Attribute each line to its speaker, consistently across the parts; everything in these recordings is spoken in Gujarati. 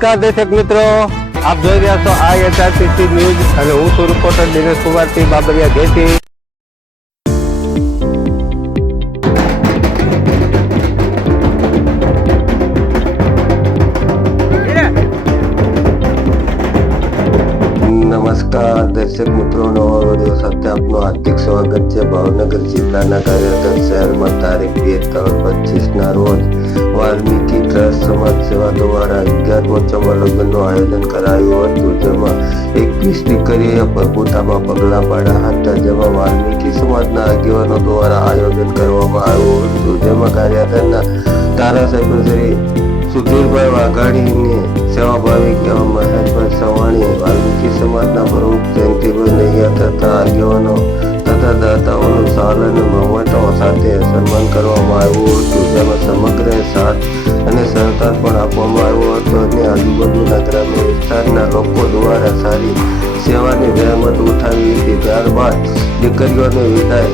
Speaker 1: નમસ્કાર દર્શક મિત્રો. આપ જોઈ રહ્યા છો આ એચઆરટીસી ન્યૂઝ અને હું છું રિપોર્ટર દિનેશ કુમારસિંહ બાબરિયા. ઘેટી નમસ્કાર દર્શક મિત્રો. નવો વીડિયો સાથે આપનું હાર્દિક સ્વાગત છે. ભાવનગર જિલ્લાના કાર્યકર શહેરમાં તારીખ બે ત્રણ પચીસ ના રોજ વાલ્મીકી ટ્રસ્ટ સમાજ સેવા દ્વારા અગિયાર ચમા લગ્નનું આયોજન કરાયું હતું, જેમાં એકવીસ દીકરીએ પરપોટામાં પગલાં પાડ્યા હતા, જેમાં વાલ્મીકી સમાજના આગેવાનો દ્વારા આયોજન કરવામાં આવ્યું હતું, જેમાં કાર્યકરના ધારાસભ્ય શ્રી સુધીરભાઈ વાઘાણીને સેવાભાવી અને સહકાર પણ આપવામાં આવ્યો હતો. અને આજુબાજુના ગ્રામ્ય વિસ્તારના લોકો દ્વારા સારી સેવાની જહેમત ઉઠાવી હતી. ત્યારબાદ દીકરીઓને વિદાય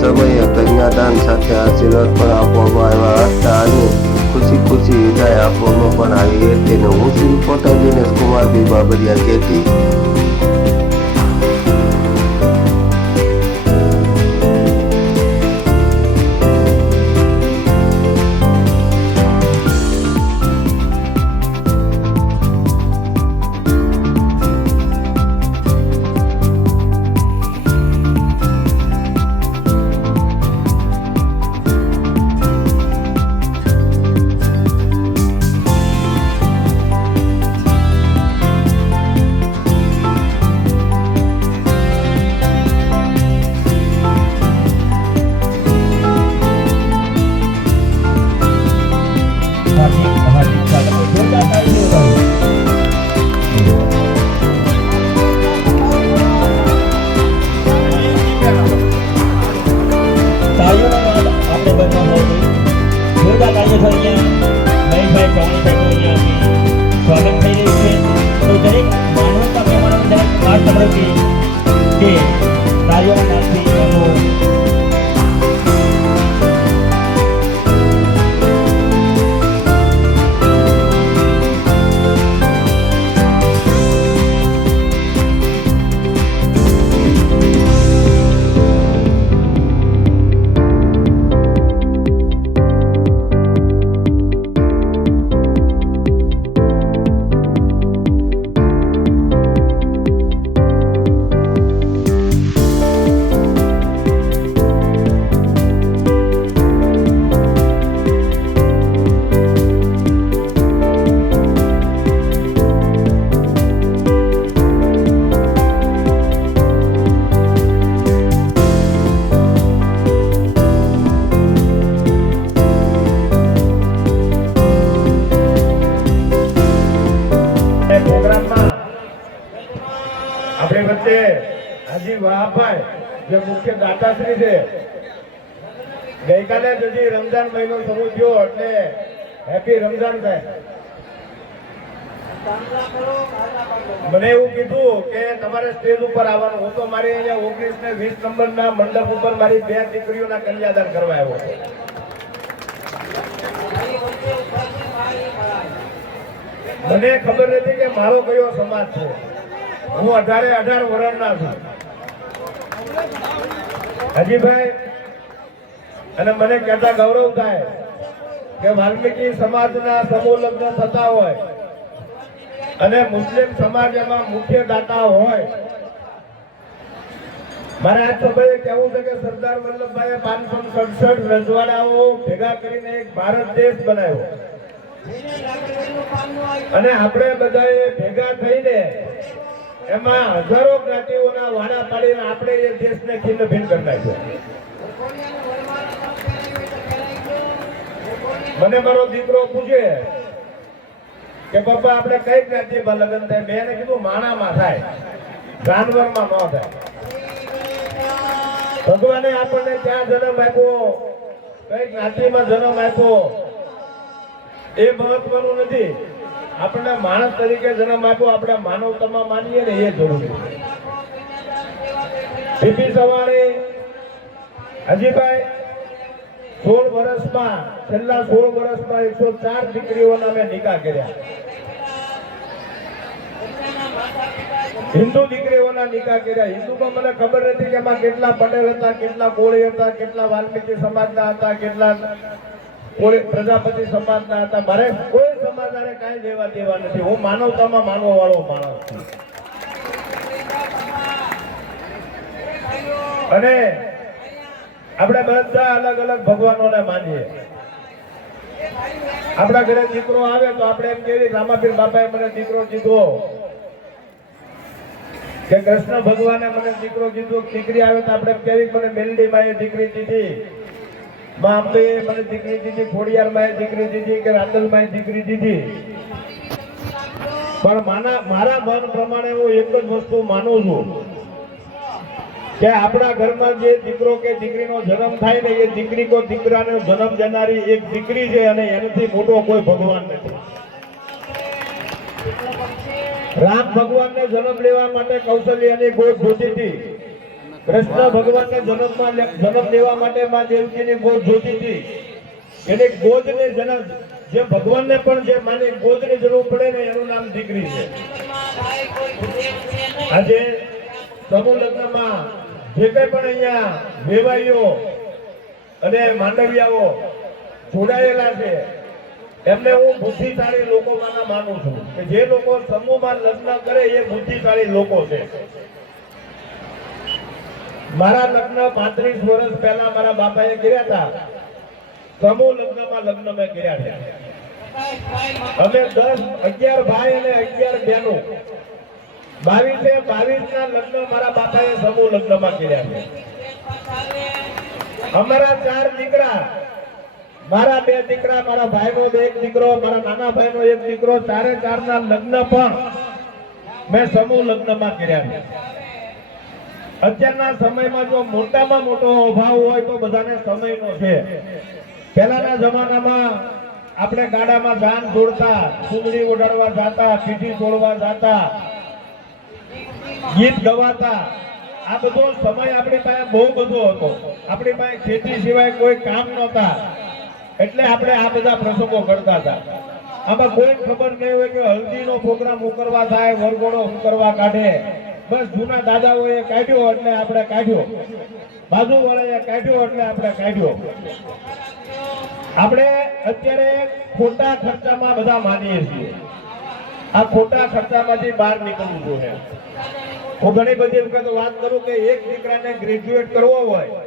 Speaker 1: સમયે કન્યાદાન સાથે આશીર્વાદ પણ આપવામાં આવ્યા હતા અને ખુશી ખુશી વિદાય આપવામાં પણ આવી હતી. અને હું શ્રી રિપોર્ટર દિનેશ કુમાર બી બાબરિયા
Speaker 2: મુખ્ય દાતાશ્રી છે. ગઈકાલે જ હજી રમજાન મહિનો શરૂ થયો એટલે હેપી રમઝાન સાહેબ. મને એવું કીધું કે તમારે સ્ટેજ ઉપર આવવાનું. હું તો મારી અહીંયા ઓગણીસ ને વીસ નંબરના મંડપ ઉપર મારી બે દીકરીઓના કન્યાદાન કરવા આવ્યો. મને ખબર નથી કે મારો કયો સમાજ છે. હું અઢારે અઢાર વર્ષના છું. હજીભાઈ, અને મને કહેતા ગૌરવ થાય કે વાલ્મીકી સમાજના સમૂહ લગ્ન થતા હોય અને મુસ્લિમ સમાજ એમાં મુખ્ય દાતા હોય. મારે આ સમયે કહેવું છે કે સરદાર વલ્લભભાઈએ પાંચસો સડસઠ રજવાડાઓ ભેગા કરીને એક ભારત દેશ બનાવ્યો. અને આપણે બધાએ ભેગા થઈને એમાં હજારો જ્ઞાતિઓના વાડા પાડીને આપણે એ દેશને ખિન્ન ભિન્ન કરી નાખ્યો. મને મારો દીકરો પૂછે કે પપ્પા, આપણે કઈ જ્ઞાતિમાં લગ્ન થાય? મેં એને કીધું, માણામાં થાય. જાનવરમાં ન થાય. ભગવાને આપણને ક્યાં જન્મ આપ્યો, કઈ જ્ઞાતિમાં જન્મ આપ્યો એ મહત્વનું નથી. આપણને માણસ તરીકે જન્મ આપ્યો, આપણે માનવતામાં માનીએ ને એ જરૂરી બીપી સવારે હજીભાઈ સોળ વર્ષમાં, છેલ્લા સોળ વર્ષમાં એકસો ચાર દીકરીઓના મેં નિકાહ કર્યા. હિન્દુ દીકરીઓના નિકાહ કર્યા. હિન્દુમાં મને ખબર નથી કે એમાં કેટલા પટેલ હતા, કેટલા કોળી હતા, કેટલા વાલ્મીકી સમાજના હતા, કેટલા કોળી પ્રજાપતિ સમાજના હતા. મારે કોઈ સમાજને કાંઈ લેવા દેવા નથી. હું માનવતામાં માનવા વાળો માણસ છું. અને આપણે બધા અલગ અલગ ભગવાનોને માનીએ. આપણા ઘરે દીકરો આવે તો આપણે એમ કહીએ, રામાપીર બાપાએ મને દીકરો દીધો. કે કૃષ્ણ ભગવાને મને દીકરો દીધો દીકરી આવે તો આપણે કેવી મને મેલડી માં દીકરી દીધી. માં અંબે મને દીકરી દીધી, ખોડિયાર માએ દીકરી દીધી કે રાંદલ માએ દીકરી દીધી. પણ માના, મારા મન પ્રમાણે હું એક જ વસ્તુ માનું છું કે આપણા ઘરમાં જે દીકરો કે દીકરીનો જન્મ થાય ને એ દીકરી કો દીકરાનો જન્મ દેનારી એક દીકરી છે અને એનાથી મોટો કોઈ ભગવાન નથી. રામ ભગવાનને જન્મ લેવા માટે કૌશલ્યાની કોઈ જોતી હતી કૃષ્ણ ભગવાનને જન્મમાં જન્મ લેવા માટે માં દેવકીની ગોદ જોતી હતી. એને ગોદને જન્મ જે ભગવાનને પણ જે માને ગોદની જરૂર પડે ને એનું નામ દીકરી છે. આજે સમૂહ લગ્નમાં જે કંઈ પણ અહીંયા વેવાઈઓ અને માંડવિયાઓ જોડાયેલા છે, એમને હું બુદ્ધિશાળી લોકોમાંના માનું છું કે જે લોકો સમૂહમાં લગ્ન કરે એ બુદ્ધિશાળી લોકો છે. મારા લગ્ન પાંત્રીસ વર્ષ પહેલા મારા બાપાએ કર્યા હતા. સમૂહ લગ્નમાં લગ્ન મેં કર્યા છે. અમે દસ, અગિયાર ભાઈ અને અગિયાર બહેનો. બાવીસે બાવીસ ના લગ્ન મારા બાપાએ સમૂહ લગ્નમાં કર્યા છે. અમારા ચાર દીકરા. મારા બે દીકરા, મારા ભાઈનો એક દીકરો, મારા નાના ભાઈનો એક દીકરો. ચારે ચાર ના લગ્ન પણ મેં સમૂહ લગ્નમાં કર્યા છે. અત્યારના સમયમાં જો મોટામાં મોટો અભાવ હોય તો બધાને સમયનો છે. પહેલાના જમાનામાં આપણે ગાડામાં ધાન જોડતા સુંદડી ઉડાડવા જાતા પીઠી તોડવા જાતા, ગીત ગવાતા, આ બધો સમય આપણી પાસે બહુ બધો હતો. આપણી પાસે ખેતી સિવાય કોઈ કામ નહોતા. એટલે આપણે આ બધા પ્રસંગો કરતા હતા. આમાં કોઈ ખબર નહીં હોય કે હલ્દીનો પ્રોગ્રામ ઉકરવા થાય, વરઘોડો ઉકરવા કાઢે. બસ જૂના દાદાઓએ કાઢ્યો એટલે આપણે કાઢ્યો. બાજુ વાળાએ કાઢ્યો એટલે આપણે કાઢ્યો. આપણે અત્યારે ખોટા ખર્ચામાં બધા માનીએ છીએ. આ ખોટા ખર્ચામાંથી બહાર નીકળવું જોઈએ. હું ઘણી બધી વખત વાત કરું કે એક દીકરાને ગ્રેજ્યુએટ કરવો હોય,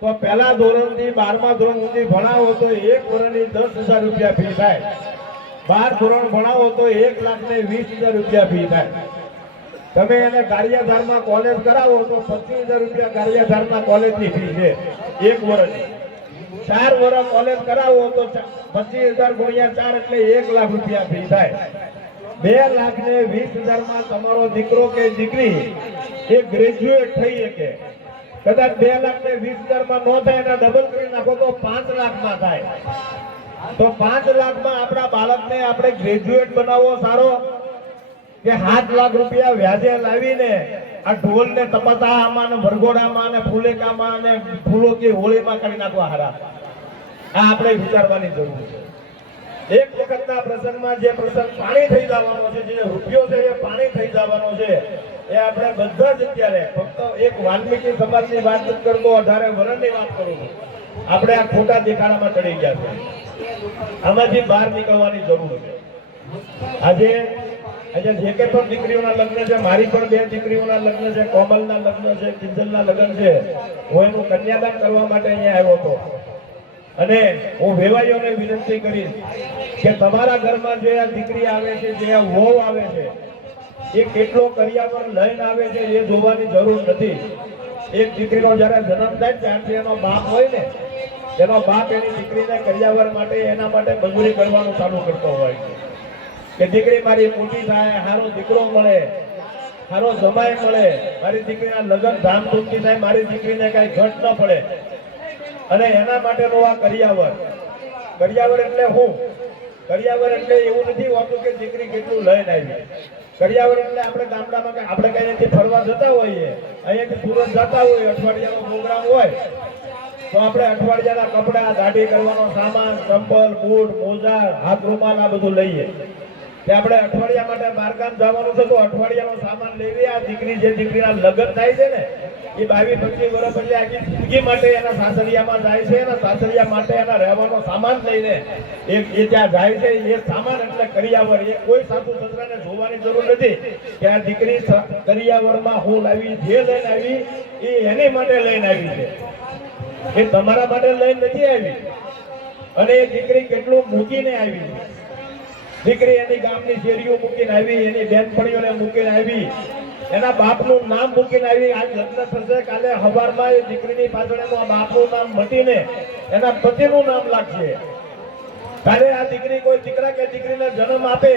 Speaker 2: તો પહેલા ધોરણથી બારમા ધોરણ સુધી ભણાવો તો એક ધોરણની દસ હજાર રૂપિયા ફી થાય. બાર ધોરણ ભણાવો તો એક લાખ ને વીસ હજાર રૂપિયા ફી થાય. તમે એને ગારિયાધારમાં કોલેજ કરાવો તો પચીસ હજાર રૂપિયા ગારિયાધારમાં કોલેજની ફી છે. એક વર્ષની. ચાર વર્ષ કોલેજ કરાવો તો પચીસ હજાર ગુણ્યા ચાર એટલે એક લાખ રૂપિયા ફી થાય. બે લાખ ને વીસ હજારમાં તમારો દીકરો કે દીકરી એ ગ્રેજ્યુએટ થઈ શકે. કદાચ બે લાખ ને વીસ હજારમાં ન થાય એના ડબલ કરી નાખો તો પાંચ લાખમાં થાય. તો પાંચ લાખમાં આપણા બાળકને આપણે ગ્રેજ્યુએટ બનાવવો સારો. કે સાત લાખ રૂપિયા વ્યાજે લાવીને આ ઢોલ ને તપતામાં ને વરઘોડામાં ને ફૂલેકામાં ને ફૂલોથી હોળીમાં કરી નાખવા હારા. આ આપણે વિચારવાની જરૂર છે. એક વખતના પ્રસંગમાં જે પ્રસંગ પાણી થઈ જવાનો છે, જે રૂપિયો છે, એ પાણી થઈ જવાનો છે, એ આપણે બધા જ અત્યારે ફક્ત એક વાલ્મીકી સમાજની વાત નથી કરતો, અઢારે વર્ષની વાત કરું છું. આપણે આ ખોટા દેખાડામાં ચડી ગયા છે. આમાંથી બહાર નીકળવાની જરૂર છે. આજે આજે જે કંઈ પણ દીકરીઓના લગ્ન છે, મારી પણ બે દીકરીઓના લગ્ન છે, કોમલના લગ્ન છે, કિંજલના લગ્ન છે. હું એનું કન્યાદાન કરવા માટે અહીંયા આવ્યો હતો. અને હું વેવાઈઓને વિનંતી કરીશ કે તમારા ઘરમાં જે આ દીકરી આવે છે, જે આ વહુ આવે છે, એ કેટલો કરિયાવર લઈને આવે છે એ જોવાની જરૂર નથી. એક દીકરીનો જ્યારે જન્મ થાય ત્યારથી એનો બાપ હોય ને, એનો બાપ એની દીકરીને કર્યાવર માટે, એના માટે મજૂરી કરવાનું ચાલુ કરતો હોય છે. કે દીકરી મારી મોટી થાય સારો દીકરો મળે સારો જમાય મળે, મારી દીકરીના લગ્ન ધામધૂમથી થાય, મારી દીકરીને કાંઈ ઘટ ન પડે. અને એના માટેનો આ કરિયાવર. કરિયાવર એટલે હું? કરિયાવર એટલે એવું નથી હોતું કે દીકરી કેટલું લઈને આવી. કરિયાવર એટલે આપણે ગામડામાં કે આપણે કઈ નથી ફરવા જતા હોઈએ અહીંયાથી સુરત જતા હોઈએ, અઠવાડિયાનો પ્રોગ્રામ હોય, તો આપણે અઠવાડિયાના કપડાં દાઢી કરવાનો સામાન ચંપલ બૂટ, મોજા હાથ રૂમાલ આ બધું લઈએ. કે આપણે અઠવાડિયા માટે બારગામ જવાનું છે, તો અઠવાડિયાનો સામાન લેવી આ દીકરી જે દીકરીના લગ્ન થાય છે ને, એ બાવીસ પચીસ વર્ષ પછી આખી જિંદગી માટે એના સાસરિયામાં જાય છે એના સાસરિયા માટે એના રહેવાનો સામાન લઈને એ એ ત્યાં જાય છે, એ સામાન એટલે કરિયાવર. એ કોઈ સાસુ સસરાને જોવાની જરૂર નથી કે આ દીકરી કરિયાવરમાં હું લાવી, જે લઈને આવી, એ એની માટે લઈને આવી છે. એ તમારા માટે લઈને નથી આવી. અને એ દીકરી કેટલું મૂકીને આવી છે. દીકરી એની ગામની શેરીઓ મૂકીને આવી, એની બેનપણીઓને મૂકીને આવી, એના બાપનું નામ મૂકીને આવી. આજ લગ્ન થશે કાલે હવારમાં એ દીકરીની પાછળ એનું બાપનું નામ મટીને એના પતિનું નામ લાગશે. કાલે આ દીકરી કોઈ દીકરા કે દીકરીને જન્મ આપે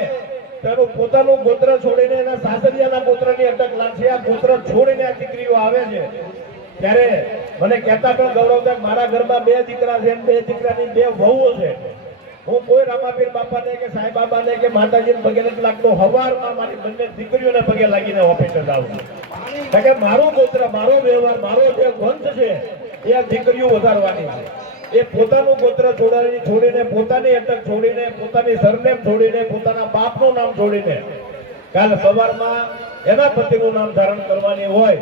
Speaker 2: તેનું પોતાનું ગોત્ર છોડીને એના સાસરિયાના ગોત્રની અટક લાગશે. આ ગોત્ર છોડીને આ દીકરીઓ આવે છે. ત્યારે મને કહેતા પણ ગૌરવ મારા ઘરમાં બે દીકરા છે બે દીકરાની બે વહુઓ છે. હું કોઈ રામાબીર બાપાને કે સાંઈ બાબાને કે માતાજીને પગે નથી લાગતો, હવારમાં મારી બંને દીકરીઓને પગે લાગીને ઓફિસે જાઉં છું. કે મારું ગોત્ર, મારો વ્યવહાર, મારો જે વંશ છે, એ દીકરીઓ વધારવાની છે. એ પોતાનું ગોત્ર છોડાવી છોડીને, પોતાની અટક છોડીને, પોતાની સરનેમ છોડીને, પોતાના બાપનું નામ છોડીને કાલ સવારમાં એના પતિનું નામ ધારણ કરવાની હોય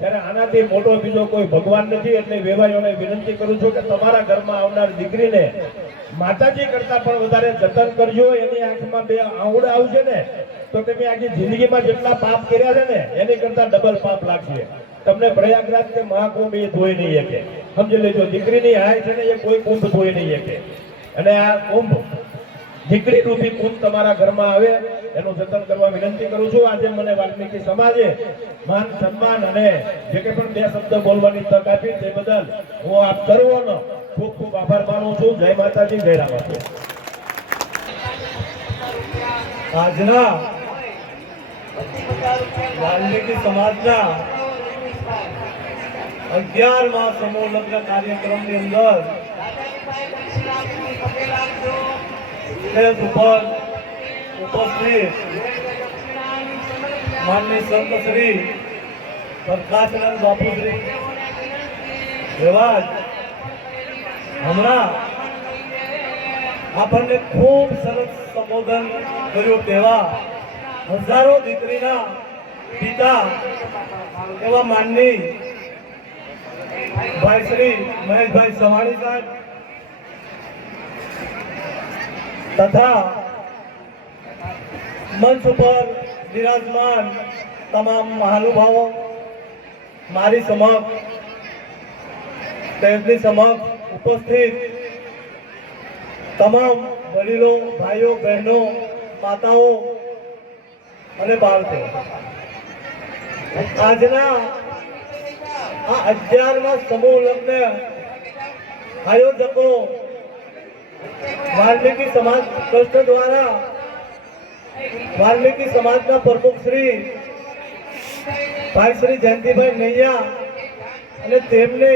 Speaker 2: ત્યારે આનાથી મોટો બીજો કોઈ ભગવાન નથી, એટલે વેવાઈઓને વિનંતી કરું છું કે તમારા ઘરમાં આવનાર દીકરીને માતાજી કરતા પણ વધારે જતન કરજો, એની આંખમાં બે આંગળા આવશે ને, તો તમે આખી જિંદગીમાં જેટલા પાપ કર્યા છે ને, એની કરતા ડબલ પાપ લાગશે. તમને પ્રયાગરાજ કે મહાકુંભ એ ધોઈ નહીં શકે. સમજી લેજો, દીકરીની હાય છે ને, એ કોઈ કુંભ ધોઈ નહીં શકે. અને આ કુંભ દીકરી રૂપી કુંભ તમારા ઘરમાં આવે એનું જતન કરવા વિનંતી કરું છું. આજે મને વાલ્મીકી સમાજે માન સન્માન અને જે કે પણ બે શબ્દ બોલવાની તક આપી તે બદલ હું આપ સર્વનો ખૂબ ખૂબ આભાર માનું છું. જય માતાજી જય રામાપીર
Speaker 3: આજના વાલ્મીકી સમાજના અગિયારમાં સમૂહ લગ્ન કાર્યક્રમની અંદર સ્ટેજ ઉપર ઉપસ્થિત માનની સંત શ્રી પ્રકાશનંદ બાપુશ્રી એવા હમણાં આપણને ખૂબ સરસ સંબોધન કર્યું તેવા હજારો દીકરીના પિતા એવા માનની ભાઈ શ્રી મહેશભાઈ સવાણી સાહેબ તથા મંચ ઉપર વિરાજમાન તમામ મહાનુભાવો, મારી સમક્ષ સમક્ષ ઉપસ્થિત તમામ વડીલો, ભાઈઓ, બહેનો, માતાઓ અને બાળકો. આજના આ અગિયારમાં સમૂહ લગ્ન આયોજકો વાલ્મીકી સમાજ ટ્રસ્ટ દ્વારા વાલ્મીકી સમાજના પ્રમુખ શ્રી ભાઈ શ્રી જયંતિભાઈ નૈયા અને તેમને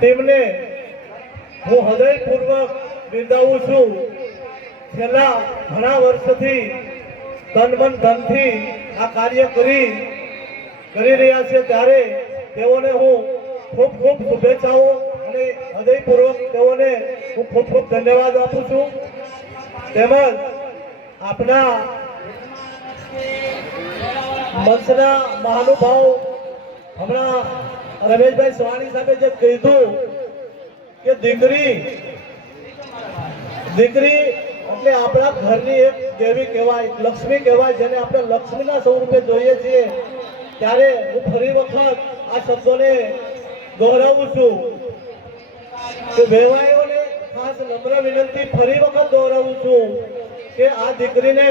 Speaker 3: તેમને હું હૃદયપૂર્વક બિરદાવું છું. છેલ્લા ઘણા વર્ષથી તન ધનથી આ કાર્ય કરી કરી રહ્યા છે ત્યારે તેઓને હું ખૂબ ખૂબ શુભેચ્છાઓ અને હૃદયપૂર્વક તેઓને હું ખૂબ ખૂબ ધન્યવાદ આપું છું. તેમજ આપના મંચના મહાનુભાવ હમણાં રમેશભાઈ સવાણી સાહેબે જે કીધું કે દીકરી દીકરી એટલે આપણા ઘરની એક દેવી કહેવાય, લક્ષ્મી કહેવાય, જેને આપણે લક્ષ્મીના સ્વરૂપે જોઈએ છીએ, ત્યારે હું ફરી વખત આ શબ્દોને દોહરાવું છું. કે વેવાઈઓને ખાસ નમ્ર વિનંતી ફરી વખત દોહરાવું છું. કે આ દીકરીને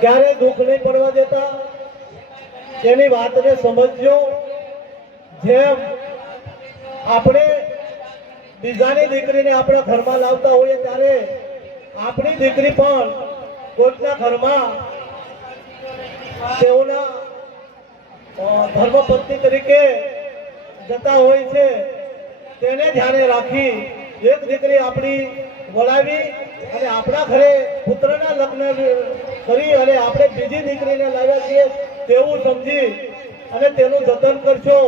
Speaker 3: ક્યારે દુઃખ નહીં પડવા દેતા? તેની વાતને સમજજો. જેમ આપણે બીજાની દીકરીને આપણા ઘરમાં લાવતા હોઈએ ત્યારે આપણી દીકરી પણ કોઈકના ઘરમાં તેઓના ધર્મપત્ની તરીકે જતા હોય છે. તેને ધ્યાને રાખી એક દીકરી આપણી વળાવી અને આપણા ઘરે પુત્રના લગ્ન કરી અને આપણે બીજી દીકરીને લાવ્યા છીએ, તેવું સમજી અને તેનું જતન કરશો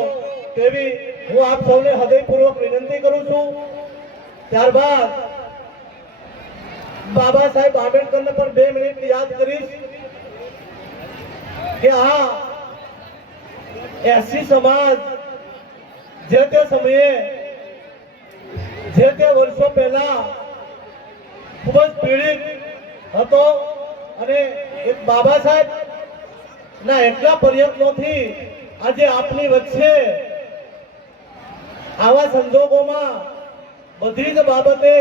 Speaker 3: તેવી હું આપ સૌને હૃદયપૂર્વક વિનંતી કરું છું. ત્યારબાદ બાબા સાહેબ આંબેડકરને પણ બે મિનિટ યાદ કરીશ કે આ એસી સમાજ જે તે સમયે જે તે વર્ષો પહેલા ખૂબ જ પીડિત હતો અને એક બાબા સાહેબ ના એટલા પ્રયત્નોથી આજે આપની વચ્ચે આવા સંજોગોમાં બધી જ બાબતે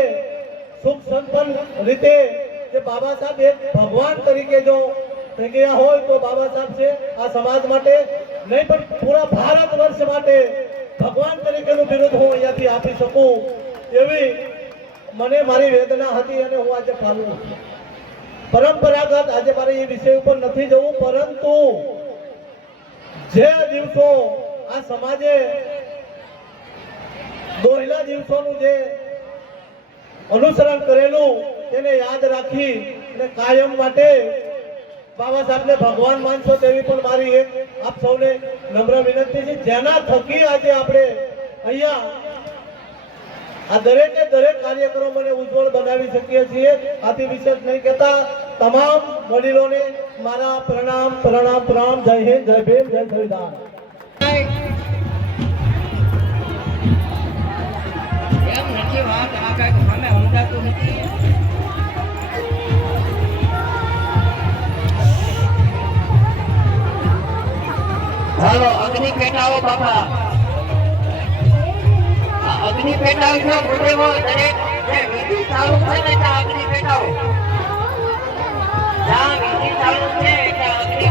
Speaker 3: સુખ સંપન્ન રીતે જે બાબા સાહેબ એક ભગવાન તરીકે જો થઈ ગયા હોય તો બાબા સાહેબ છે આ સમાજ માટે નહીં પણ પૂરા ભારત વર્ષ માટે ભગવાન તરીકેનું બિરુદ હું અહીંયાથી આપી શકું એવી મને મારી વેદના હતી અને હું આજે પાલું પરંપરાગત આજે મારે એ વિષય ઉપર નથી જવું, પરંતુ જે દિવસો આ સમાજે દોહલા દિવસોનું જે અનુસરણ કરેલું, તેને યાદ રાખી અને કાયમ માટે બાબા સાહેબને ભગવાન માનશો તેવી પણ મારી એક આપ સૌને નમ્ર વિનંતી છે. જેના થકી આજે આપણે અહીંયા આ દરેકે દરેક કાર્યક્રમોને ઉજ્જવળ બનાવી શકીએ છીએ. આથી વિશેષ નહીં કહેતા તમામ વડીલોને મારા પ્રણામ પ્રણામ પ્રણામ. જય હિન્દ જય ભીમ જય સંવિધાન
Speaker 4: એમ નથી વાત આ કાંઈક સામે સમજાતું નથી. હાલો અગ્નિ પેટાવો બાપા. અગ્નિ પેટાઓ છો ગુરુદેવો દરેક
Speaker 3: જે વિધિ ચાલુ છે ને, ત્યાં અગ્નિ પેટાઓ. જ્યાં વિધિ ચાલુ છે, ત્યાં અગ્નિ